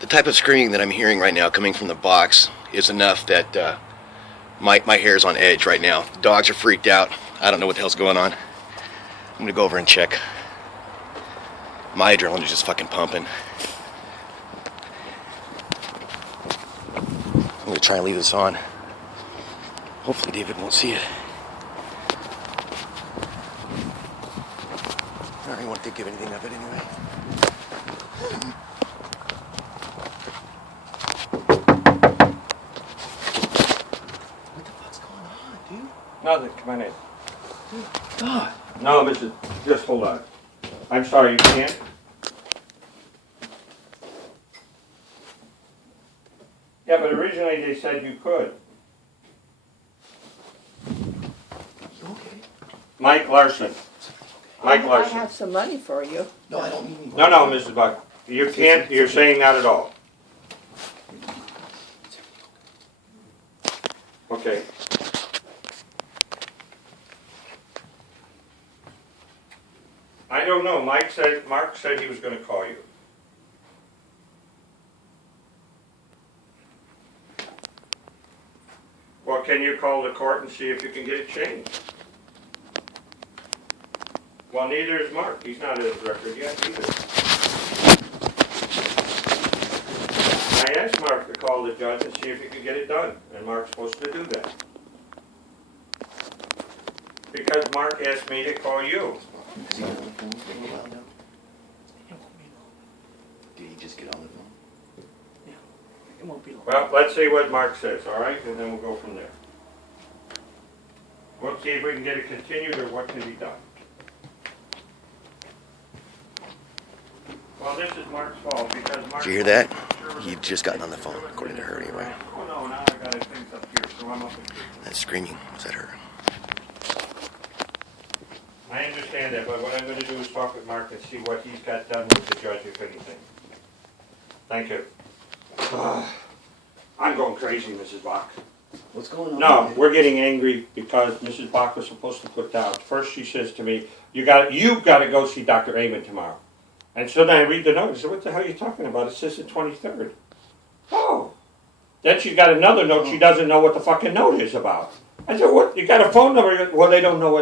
The type of screaming that I'm hearing right now coming from the box is enough that my hair's on edge right now. The dogs are freaked out. I don't know what the hell's going on. I'm gonna go over and check. My adrenaline is just fucking pumping. I'm gonna try and leave this on. Hopefully David won't see it. I don't really want to think of anything of it anyway. What the fuck's going on, dude? Nothing, come on in. God. No, Mrs. Just hold on. I'm sorry, you can't? Yeah, but originally they said you could. Okay. Mike Larson. Mike I Larson. have some money for you. No, I don't mean. No, Mrs. Buck. You can't, you're saying not at all. Okay. I don't know. Mark said he was gonna call you. Well, can you call the court and see if you can get it changed? Well, neither is Mark. He's not at his record yet either. I asked Mark to call the judge and see if he could get it done, and Mark's supposed to do that. Because Mark asked me to call you. Is he on the phone for a while now? Did he just get on the phone? Yeah, it won't be long. Well, let's see what Mark says, all right? And then we'll go from there. We'll see if we can get it continued or what can be done. Well, this is Mark's fault because Mark... Did you hear that? He just gotten on the phone, according to her anyway. Oh, no, now I got things up here, so I'm up here. That screaming, was that her? I understand that, but what I'm going to do is talk with Mark and see what he's got done with the judge, if anything. Thank you. I'm going crazy, Mrs. Bach. What's going on? No, we're getting angry because Mrs. Bach was supposed to put down. First she says to me, you've got to go see Dr. Amon tomorrow. And so then I read the note and I said, what the hell are you talking about? It says the 23rd. Oh. Then she got another note, she doesn't know what the fucking note is about. I said, what? You got a phone number? Well, they don't know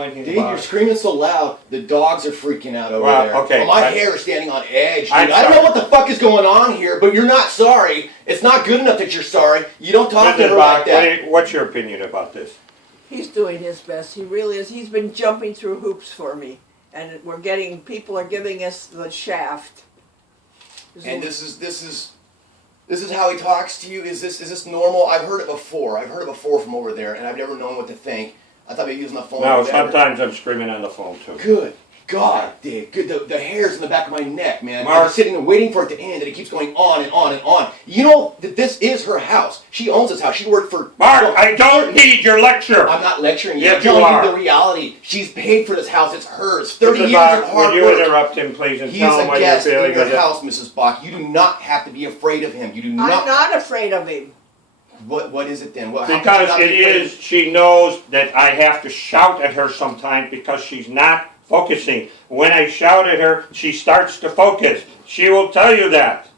anything Dave, about you're it. screaming so loud, the dogs are freaking out over Well, there. okay, Well, my hair is standing on edge, dude. I'm I don't know sorry. what the fuck is going on here, but you're not sorry. It's not good enough that you're sorry. You don't talk to Mrs. her Bach, like that. what's your opinion about this? He's doing his best. He really is. He's been jumping through hoops for me, and people are giving us the shaft. And this is how he talks to you? Is this normal? I've heard it before. I've heard it before from over there, and I've never known what to think. I thought maybe he was on the phone. No, or whatever. sometimes I'm screaming on the phone too. Good God, Dave. Good. The hairs in the back of my neck, man. Mark. I'm sitting and waiting for it to end, and it keeps going on and on and on. You know that this is her house. She owns this house. She worked for... Mark, I don't need your lecture. I'm not lecturing you. Yes, I'm telling you are. you the reality. She's paid for this house. It's hers. 30 Mrs. years Bach, of hard would you work. interrupt him, please, and He's tell him a what you're guest in feeling? your house, Mrs. Bach. You do not have to be afraid of him. You do not... I'm not afraid of him. What is it then? How can you Because not be it afraid? is, she knows that I have to shout at her sometimes because she's not focusing. When I shout at her, she starts to focus. She will tell you that.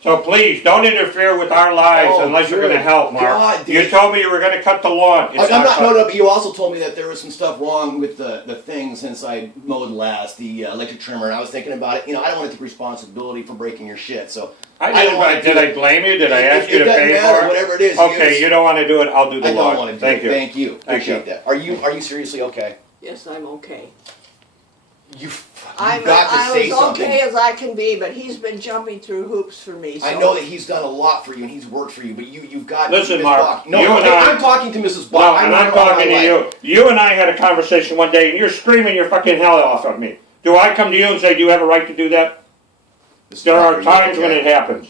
So please, don't interfere with our lives Oh, unless you're going to good help, Mark. God, You dude. told me you were going to cut the lawn. It's I'm not, cut. no, but you also told me that there was some stuff wrong with the thing since I mowed last, the electric trimmer, and I was thinking about it. You know, I don't want to take responsibility for breaking your shit, so... Did I blame you? Did I ask you to pay matter, for it? whatever it is. Okay, you don't want to do it, I'll do the I lawn. don't want to do Thank it. you. Thank you. Thank Appreciate you. that. Are you seriously okay? Yes, I'm okay. You've I'm got to say as something. okay as I can be, but he's been jumping through hoops for me. So. I know that he's done a lot for you and he's worked for you, but you've got Listen, Ms. Mark, Bach. No, you and I- I'm talking to Mrs. No, Bach. and known I'm her all my talking to life. you. You and I had a conversation one day, and you're screaming your fucking hell off at me. Do I come to you and say, do you have a right to do that? Mrs. There Bach, are you times okay? when it happens.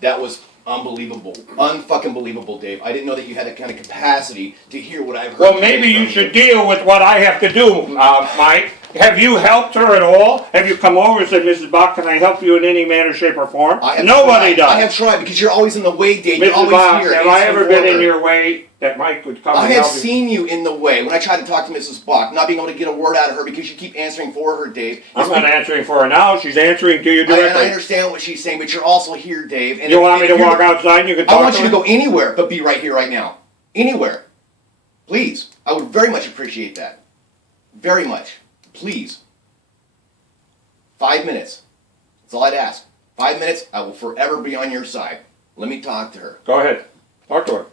That was unbelievable. Unfucking believable, Dave. I didn't know that you had that kind of capacity to hear what I've heard. Well, today maybe you from should deal with what I have to do, Mike, Have you helped her at all? Have you come over and said, Mrs. Bach, can I help you in any manner, shape, or form? Nobody does. I have tried because you're always in the way, Dave. You're Mrs. always Bach, here. have I ever been in your way that Mike would come I and have help you? seen you in the way when I tried to talk to Mrs. Bach, not being able to get a word out of her because you keep answering for her, Dave. I'm not answering for her now. She's answering to you And I directly. understand what she's saying, but you're also here, Dave. And You want me to if you're- walk outside and you can talk I want to you to her? go anywhere but be right here, right now. Anywhere. Please. I would very much appreciate that. Very much. Please. 5 minutes. That's all I'd ask. 5 minutes, I will forever be on your side. Let me talk to her. Go ahead. Talk to her.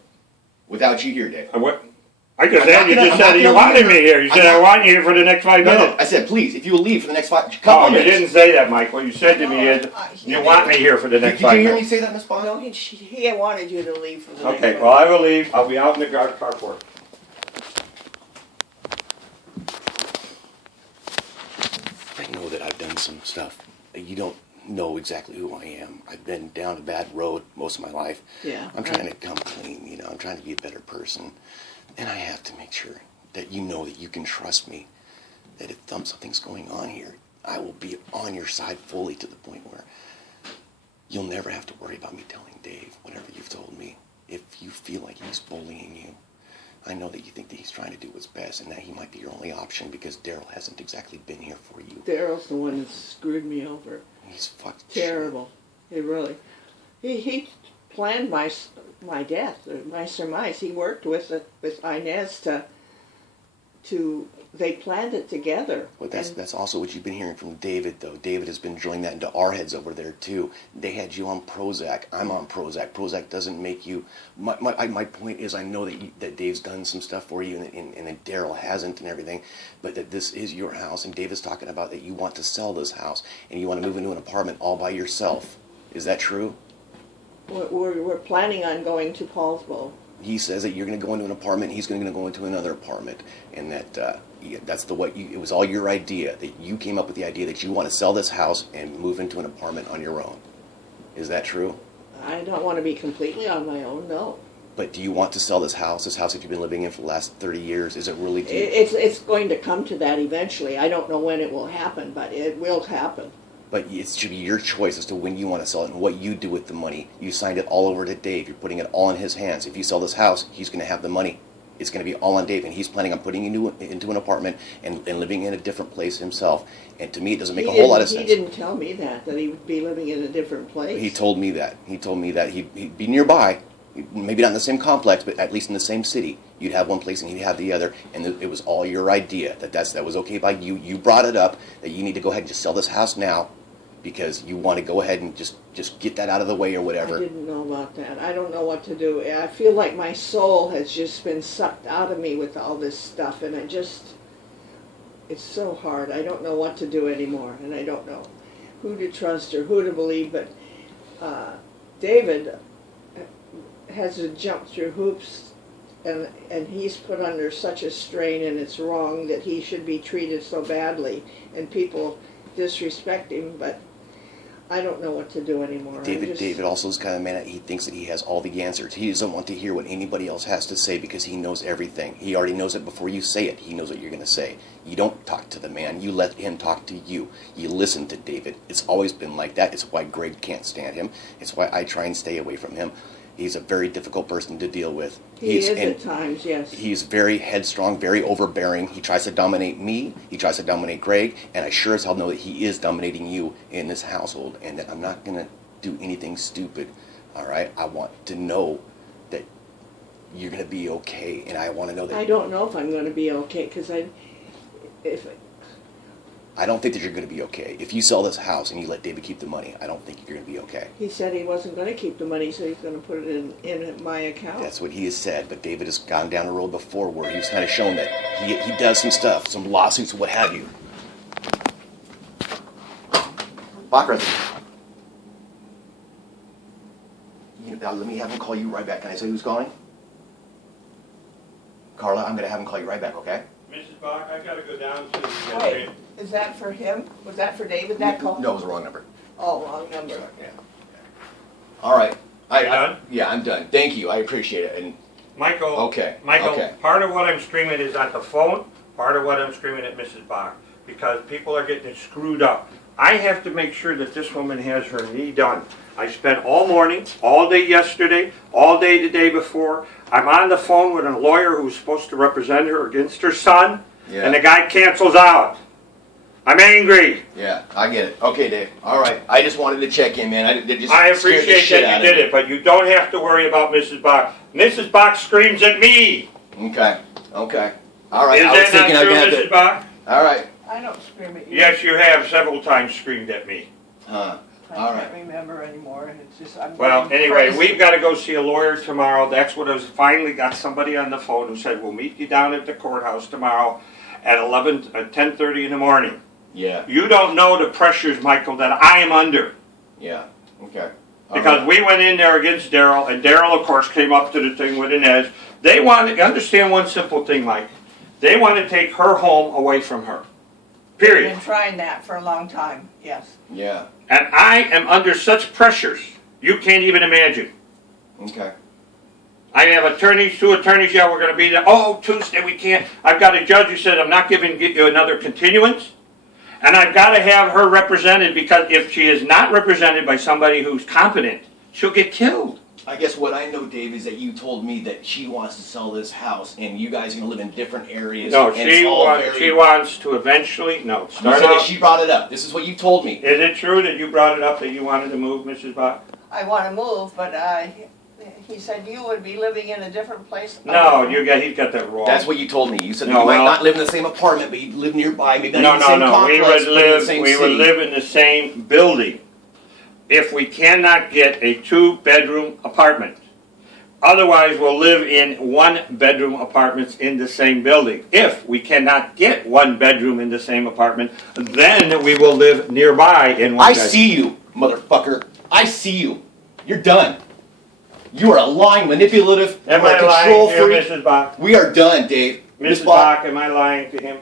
Without you here, Dave. I just I'm said not you gonna- just I'm said not you gonna wanted leave me her. here. You I'm said I not- want you here for the next 5 No, minutes. I said please, if you will leave for the next couple Oh, you minutes. didn't say that, Mike. What you said to me is you want me here for the next Did 5 you hear me minutes. say that, Miss Bach? No, he wanted you to leave for the next Okay, one. well, I will leave. I'll be out in the carport. I know that I've done some stuff. You don't know exactly who I am. I've been down a bad road most of my life. Yeah. I'm trying to come clean, you know. I'm trying to be a better person. And I have to make sure that you know that you can trust me. That if something's going on here, I will be on your side fully to the point where you'll never have to worry about me telling Dave whatever you've told me. If you feel like he's bullying you, I know that you think that he's trying to do what's best and that he might be your only option because Daryl hasn't exactly been here for you. Daryl's the one that screwed me over. He's fucked Terrible. He really. He planned my death, my surmise. He worked with Inez to they planned it together. Well, that's also what you've been hearing from David, though. David has been drilling that into our heads over there, too. They had you on Prozac. I'm on Prozac. Prozac doesn't make you... My point is I know that Dave's done some stuff for you and that Daryl hasn't and everything, but that this is your house, and David's talking about that you want to sell this house and you want to move into an apartment all by yourself. Is that true? We're planning on going to Paulsbo. He says that you're going to go into an apartment, he's going to go into another apartment, and that it was all your idea, that you came up with the idea that you want to sell this house and move into an apartment on your own. Is that true? I don't want to be completely on my own, no. But do you want to sell this house that you've been living in for the last 30 years? Is it really... It's going to come to that eventually. I don't know when it will happen, but it will happen. But it should be your choice as to when you want to sell it and what you do with the money. You signed it all over to Dave. You're putting it all in his hands. If you sell this house, he's going to have the money. It's going to be all on Dave, and he's planning on putting you into an apartment and living in a different place himself. And to me, it doesn't make a whole lot of sense. He didn't tell me that he would be living in a different place. He told me that. He'd be nearby, maybe not in the same complex, but at least in the same city. You'd have one place and he'd have the other, and it was all your idea. That was okay by you. You brought it up that you need to go ahead and just sell this house now because you want to go ahead and just get that out of the way or whatever. I didn't know about that. I don't know what to do. I feel like my soul has just been sucked out of me with all this stuff, and it's so hard. I don't know what to do anymore, and I don't know who to trust or who to believe, but David has to jump through hoops, and he's put under such a strain, and it's wrong that he should be treated so badly, and people disrespect him, but I don't know what to do anymore. David also is kind of a man that he thinks that he has all the answers. He doesn't want to hear what anybody else has to say because he knows everything. He already knows it before you say it. He knows what you're going to say. You don't talk to the man. You let him talk to you. You listen to David. It's always been like that. It's why Greg can't stand him. It's why I try and stay away from him. He's a very difficult person to deal with. He is at times, yes. He's very headstrong, very overbearing. He tries to dominate me. He tries to dominate Greg. And I sure as hell know that he is dominating you in this household and that I'm not going to do anything stupid. All right? I want to know that you're going to be okay. And I want to know that... I don't know if I'm going to be okay because I don't think that you're going to be okay. If you sell this house and you let David keep the money, I don't think you're going to be okay. He said he wasn't going to keep the money, so he's going to put it in my account. That's what he has said, but David has gone down a road before where he's kind of shown that he does some stuff, some lawsuits, what have you. Bachra, let me have him call you right back. Can I say who's calling? Carla, I'm going to have him call you right back, okay? Mrs. Bach, I've got to go down to the... Wait, is that for him? Was that for David, that call? No, it was the wrong number. Oh, wrong number. Yeah. All right. You done? Yeah, I'm done. Thank you. I appreciate it. And Michael, Okay, Michael, okay. part of what I'm screaming is at the phone, part of what I'm screaming at Mrs. Bach. because people are getting it screwed up. I have to make sure that this woman has her knee done. I spent all morning, all day yesterday, all day the day before. I'm on the phone with a lawyer who's supposed to represent her against her son, Yeah. and the guy cancels out. I'm angry. Yeah, I get it. Okay, Dave. All right. I just wanted to check in, man. It just I scared the appreciate shit that out you of did me. it, but you don't have to worry about Mrs. Bach. Mrs. Bach screams at me. Okay. Okay. All right. Is I was that not thinking I'd true, have Mrs. to. Bach? All right. I don't scream at you. Yes, you have several times screamed at me. Huh. I All can't right. remember anymore, and it's just, I'm Well, getting anyway, crazy. we've got to go see a lawyer tomorrow. That's what I was, finally got somebody on the phone who said, we'll meet you down at the courthouse tomorrow at 10:30 in the morning. Yeah. You don't know the pressures, Michael, that I am under. Yeah. Okay. All Because right. we went in there against Daryl, and Daryl, of course, came up to the thing with Inez. They want to understand one simple thing, Mike. They want to take her home away from her. Period. Been trying that for a long time, yes. Yeah. And I am under such pressures, you can't even imagine. Okay. I have attorneys, 2 attorneys, yeah, we're going to be there. Oh, Tuesday we can't. I've got a judge who said I'm not giving you another continuance. And I've got to have her represented because if she is not represented by somebody who's competent, she'll get killed. I guess what I know, Dave, is that you told me that she wants to sell this house, and you guys are gonna live in different areas. No, and it's all very- she wants to eventually, no, You start said that out. she brought it up. This is what you told me. Is it true that you brought it up that you wanted to move, Mrs. Bach? I want to move, but he said you would be living in a different place. No, he's got that wrong. That's what you told me. You said No, you might well- not live in the same apartment, but you'd live nearby, maybe not No, in the same no, complex, we would but in the live, same we would city. live in the same building if we cannot get a 2-bedroom apartment. Otherwise, we'll live in 1-bedroom apartments in the same building. If we cannot get 1 bedroom in the same apartment, then we will live nearby in 1 I bedroom. see you, motherfucker. I see you. You're done. You are a lying, manipulative, you Am are I a lying control to you, freak. Mrs. Bach? We are done, Dave. Miss Mrs. Bach, Bach, am I lying to him?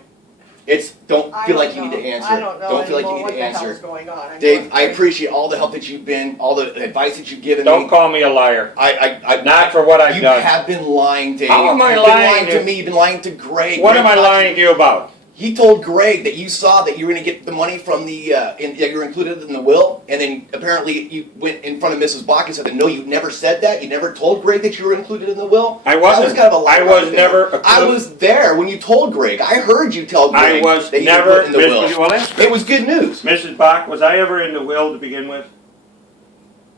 don't I feel don't like you need to know. answer. I don't know Don't feel like you anymore need what to the hell's answer. going on. I'm Dave, going I crazy. appreciate all the help that you've been, all the advice that you've given Don't me. call me a liar. Not for what I've you done. have been lying, Dave. How am I You've been lying lying to- to me. You've been lying to Greg. What Greg am I Hodge. lying to you about? He told Greg that you saw that you were going to get the money from the, that you were included in the will, and then apparently you went in front of Mrs. Bach and said that no, you never said that. You never told Greg that you were included in the will. I That wasn't. was kind of a lie. I was never I was there when you told Greg. I heard you tell I Greg was that you never. were put in the will. Well, that's It was good news. Mrs. Bach, was I ever in the will to begin with?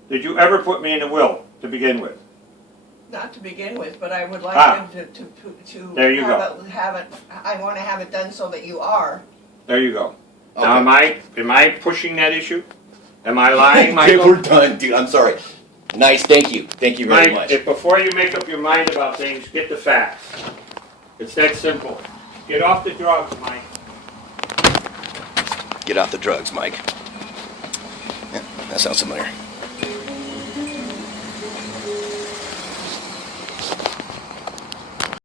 Did you ever put me in the will to begin with? Not to begin with, but I would like Ah. him to There you have it, I want to have it done so that you are. There you go. Okay. Now, am I pushing that issue? Am I lying, Okay, Michael? we're done, dude. I'm sorry. Nice, thank you. Thank you very Mike, much. if before you make up your mind about things, get the facts. It's that simple. Get off the drugs, Mike. Get off the drugs, Mike. Yeah, that sounds familiar.